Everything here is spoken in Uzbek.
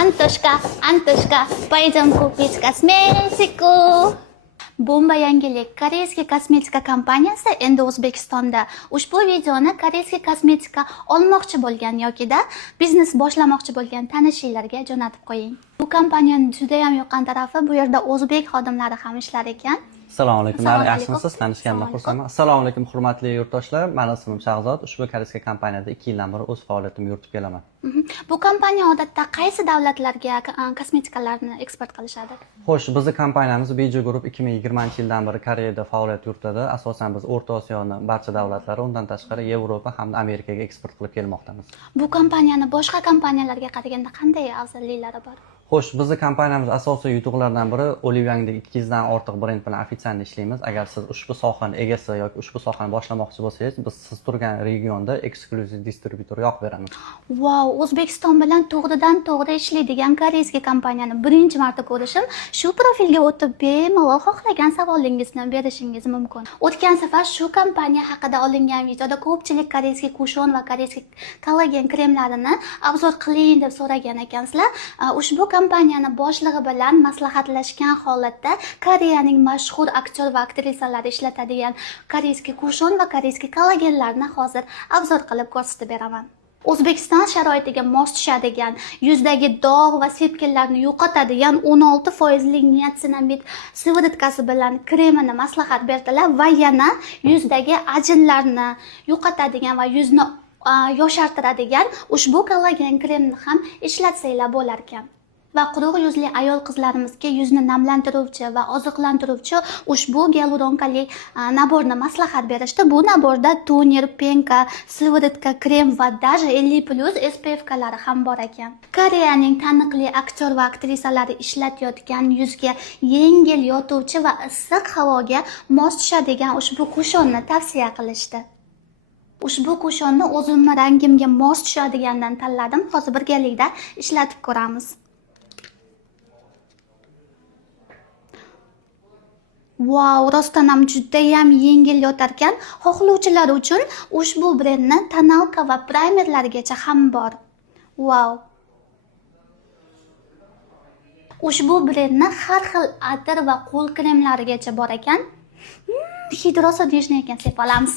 Antoshka, пойдем купить косметику. Bomba yangilik. Koreyskiy kosmetika kompaniyasi endi O'zbekistonda. Ushbu videoni koreyskiy kosmetika olmoqchi bo'lgan yokida biznes boshlamoqchi bo'lgan tanishinglarga jo'natib qo'ying. Bu kompaniyaning juda ham yoqqan tarafi bu yerda o'zbek xodimlari ham ishlar ekan. Assalomu alaykum. Yaxshimisiz? Tanishganimdan xursandman. Assalomu alaykum hurmatli yurtdoshlar. Meni ismim Shahzod. Ushbu koreyskiy kompaniyada 2 yildan beri o'z faoliyatimni yuritib kelaman. Bu kompaniya odatda qaysi davlatlarga kosmetikalarni eksport qilishadi? Xo'sh, bizning kompaniyamiz Beju Group 2020-yildan beri Koreyada faoliyat yuritadi. Asosan biz O'rta Osiyoning barcha davlatlari, undan tashqari Yevropa hamda Amerikaga eksport qilib kelmoqdamiz. Bu kompaniyani boshqa kompaniyalarga qaraganda qanday afzalliklari bor? Xo'sh, bizning kompaniyamiz asosiy yutuqlaridan biri Oliviangdagi 200 dan ortiq brend bilan ofitsiant ishlaymiz. Agar siz ushbu sohaning egasi yoki ushbu sohani boshlamoqchi bo'lsangiz, biz siz turgan regionda eksklyuziv distributor yoqib beramiz. Wow, O'zbekiston bilan to'g'ridan-to'g'ri ishlaydigan koreyskiy kompaniyani birinchi marta ko'rishim. Shu profilga o'tib bemalol xohlagan savolingizni berishingiz mumkin. O'tgan safar shu kompaniya haqida olingan videoda ko'pchilik koreyskiy kushon va koreyskiy kollagen kremlarini obzor qiling deb so'ragan ekansizlar. Ushbu kompaniyani boshlig'i bilan maslahatlashgan holatda Koreyaning mashhur aktyor va aktrisalari ishlatadigan koreyskiy kushon va koreyskiy kollagenlarni hozir obzor qilib ko'rsatib beraman. O'zbekiston sharoitiga mos tushadigan, yuzdagi dog' va sepkillarni yo'qotadigan 16% niasinamid sviritkasi bilan kremini maslahat berdilar va yana yuzdagi ajinlarni yo'qotadigan va yuzni yoshartiradigan ushbu kollagen kremni ham ishlatsanglar bo'lar ekan. Va quruq yuzli ayol qizlarimizga yuzni namlantiruvchi va oziqlantiruvchi ushbu gialuronkali naborni maslahat berishdi. Bu naborda toner, penka, sviritka, krem va даже 50+ SPF kalari ham bor ekan. Koreyaning taniqli aktyor va aktrisalari ishlatayotgan yuzga yengil yotuvchi va issiq havoga mos tushadigan ushbu kushonni tavsiya qilishdi. Ushbu kushonni o'zimning rangimga mos tushadigandan tanladim. Hozir birgalikda ishlatib ko'ramiz. Wow, rostdan ham juda ham yengil yotar ekan. Xohlovchilar uchun ushbu brendni tonalka va primerlarigacha ham bor. Wow. Ushbu brendni har xil atir va qo'l kremlarigacha bor ekan. Hidrosa deyishni ekan, sep olamiz.